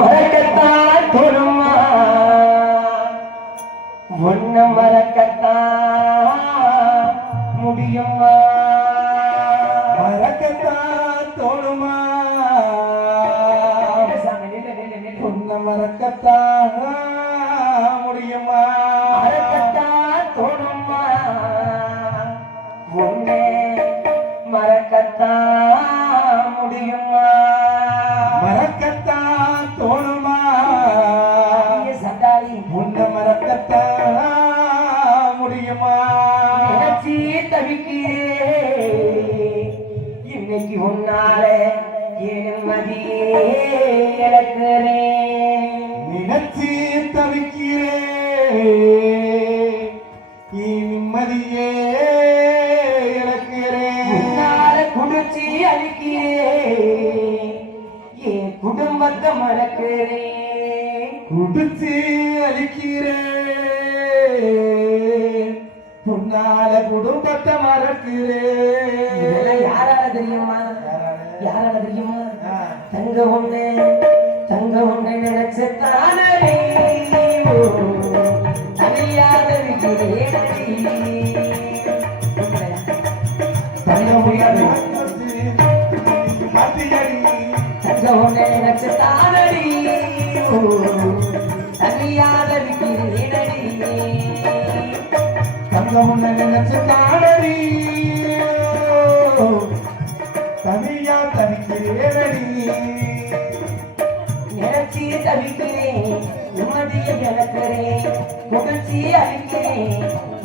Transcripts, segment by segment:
மறக்கத்தான் தோணுமா ஒன்ன மறக்கத்தான் முடியுமா மறக்கத்தான் தோணுமா ஒன்ன மறக்கத்தான் முடியுமா மறக்கத்தான் தோணுமா ஒன்னே மறக்கத்தான் முடியுமா மறக்கத்தான் தோணுமா சண்டாளி ஒன்ன மறக்கத்தான் முடியுமா நினைச்சி தவிக்கிறே இன்னைக்கு உன்னால ஏனும் மதியே இழக்கிறேன் நினைச்சி தவிக்கிறேன் நிம்மதியே இழக்கிறேன் உன்னால குடிச்சி அழிக்கிறேன் என் குடும்பத்தை மறக்கிறேன் குடிச்சு அழிக்கிறேன் உன்னால குடும்பத்தை மறக்கிறேன் இதெல்லாம் யாரால தெரியுமா யாரால தெரியுமா தங்க ஒண்ணு நினைச்ச தானே அறியாத தங்க முடியாது தங்க ஒண்ணு நினைச்ச தானடி அறியாத தங்க முன்ன நினைச்சு தானடி தனியா தனிக்கிறேனடி நினைச்சி தவிக்கிறேன் நிம்மதியை இழக்கிறேன் புகழ்ச்சி அழிக்கிறேன்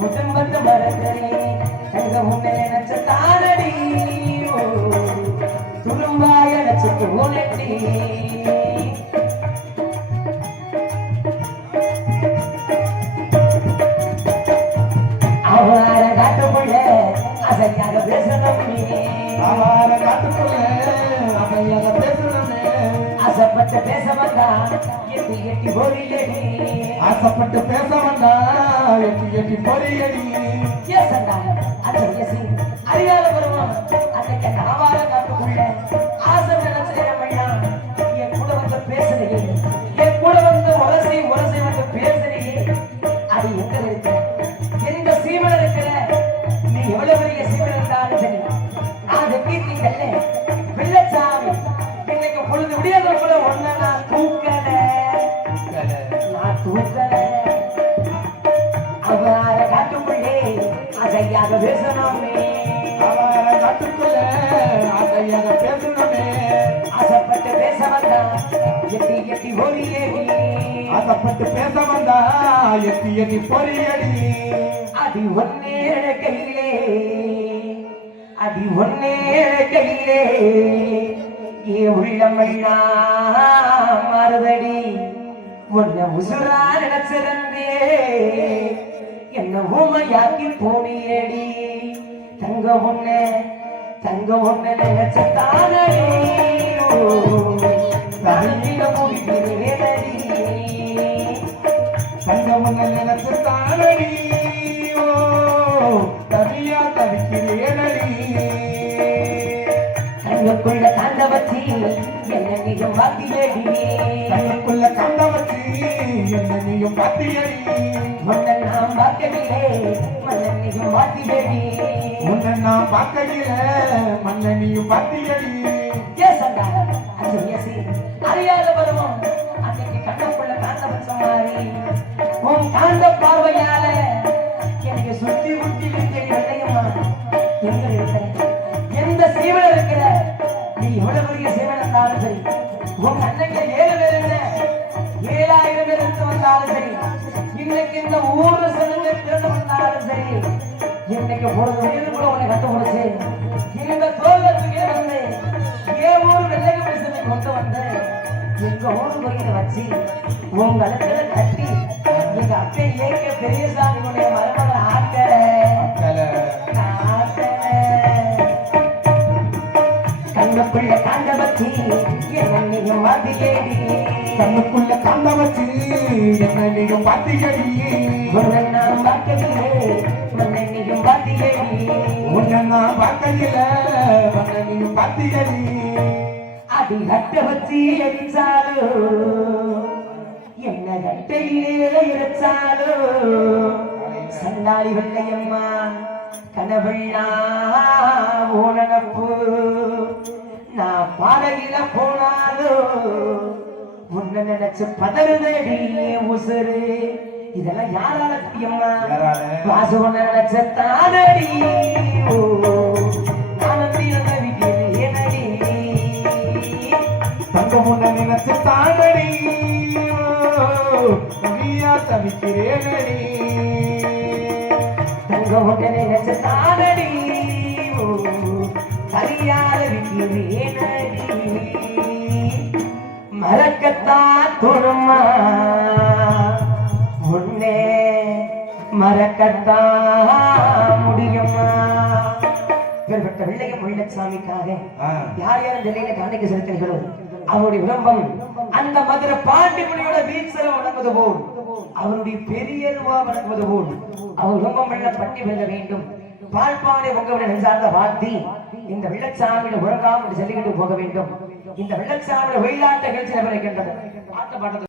குடும்பத்தை மறக்கிறேன் தங்க உன்னை நினைச்ச தானடி துரும்பா இழைச்சு போனடி அவர காட்டுக்குள்ள அசையாக பேசணுமே அவர காட்டுக்குள்ள அசையாக பேசணுமே ஆசைப்பட்ட பேச வந்தா எட்டி எட்டி பொறியடி ஆசைப்பட்டு பேச வந்தா எட்டி எட்டி பொறியடி அறியாத வருவோம் அன்னைக்கு காவால காட்டுக்குள்ள ஆசை நினைச்சேன் என் கூட வந்து பேசுறீங்க என் கூட வந்து உரசி வந்து பேசுறீங்க அது எங்க இருக்க எந்த சீமனை இருக்கிற நீ எவ்வளவு பெரிய சீமனை இருந்தாலும் சரி அது கீர்த்திங்கல்ல வெள்ளச்சாமி இன்னைக்கு பொழுது விடியாத கூட ஒன்ன நான் தூக்கல அவர காட்டுக்குள்ளே அசையாக பேசணுமே அவர காட்டுக்குள்ள அசையாக பேசணுமே ஆசைப்பட்டு பேச வந்தா எட்டி எட்டி ஒரியடி ஆசைப்பட்டு பேச வந்தா எட்டி எட்டி பொறியடி அடி ஒன்னே கையிலே அடி ஒன்னே கையிலே ஏ உள்ளமையா மாறுதடி உன்ன உசுரா நினைச்சிருந்தே என்ன ஊமையாக்கி போனியடி தங்க ஒண்ணு நினைச்ச தானடி தண்ணில முடிக்கிறேனடி தங்க முன்ன நினைச்சு தானடி தனியா தவிக்கிறேனடி தங்கக்குள்ள காந்த வச்சி என்ன நீயும் வாத்தியடி தனக்குள்ள கண்ட வச்சு என்ன நீயும் பாத்தியடி உன்னை நான் பார்க்கவில்லை மன்னனையும் வாத்தியடி உன்னை நான் பார்க்கையில மன்னனியும் பாத்தியடி ஏசண்டா அது ஏசி அறியாத பருவம் அன்னைக்கு கண்ணக்குள்ள காந்த வச்ச மாதிரி உன் காந்த பார்வையால எனக்கு சுத்தி முத்தி இருக்கிற வெள்ளையம்மா எங்க இருக்கிற எந்த சீவன இருக்கிற நீ எவ்வளவு பெரிய சீவன் இருந்தாலும் சரி உங்க அன்னைக்கு 7 பேர் என்ன 7000 பேர் எடுத்து வந்தாலும் சரி இன்னைக்கு இந்த ஊர்ல சொல்லுங்க திரண்டு வந்தாலும் சரி இன்னைக்கு பொழுது வயது கூட உன்னை கட்டு முடிச்சு இந்த தோல்வத்துக்கே வந்து ஏன் ஊர் வெள்ளைக்கு பேசுறதை கொண்டு வந்து எங்க ஊரு கோயில வச்சு உங்க இடத்துல கட்டி எங்க அப்பே ஏக பெரியசாமியுடைய மருமகள் ஆக்கல கண்ணுக்குள்ள காந்த வச்சு என்னையும் மாத்தியடி கண்ணுக்குள்ள கண்ட வச்சு என்ன நீயும் பாத்தியடி உன்னை நான் பார்க்கலையே மன்னனையும் பாத்தியடி உன்னை நான் பார்க்கையில மன்னனியும் பாத்தியடி அடி கட்ட வச்சு எரிச்சாலும் காலையிலே இறைச்சாலோ சண்டாளி வெள்ளையம்மா கனவெள்ளா ஓனப்பு நான் பாலையில போனாலோ உன்னை நினைச்சு பதறுதடி உசுறு இதெல்லாம் யாரால தெரியுமா வாசு உன்னை நினைச்ச தானடி ஓ ஏனடி தங்கம் உன்னை நினைச்சு தானடி நீயா தவிக்கிறேனடி தங்கம் உன்னை நினைச்ச தானடி ஓ சரியால விக்கிறேனடி மறக்கத்தான் தோணுமா உன்னே மறக்கத்தான் முடியுமா பெறப்பட்ட வெள்ளையம் முள்ளசாமிக்காக யார் யார் நிலையில காணிக்க செலுத்தினீர்களோ அவருடைய விளம்பம் அந்த மதுரை பாண்டிமணியோட வீச்சரம் வழங்குவது போல் அவருடைய பெரியருவா வழங்குவது போல் அவர் விளம்பம் வெள்ள பட்டி வெல்ல வேண்டும் பால்பானை உங்களுடைய நெஞ்சார்ந்த வாத்தி இந்த வெள்ளச்சாமியில உறங்காமல் சொல்லிக்கிட்டு போக வேண்டும் இந்த வெள்ளச்சாமியில ஒயிலாட்ட நிகழ்ச்சி நபர் இருக்கின்றது பாட்ட பாட்டத்தில்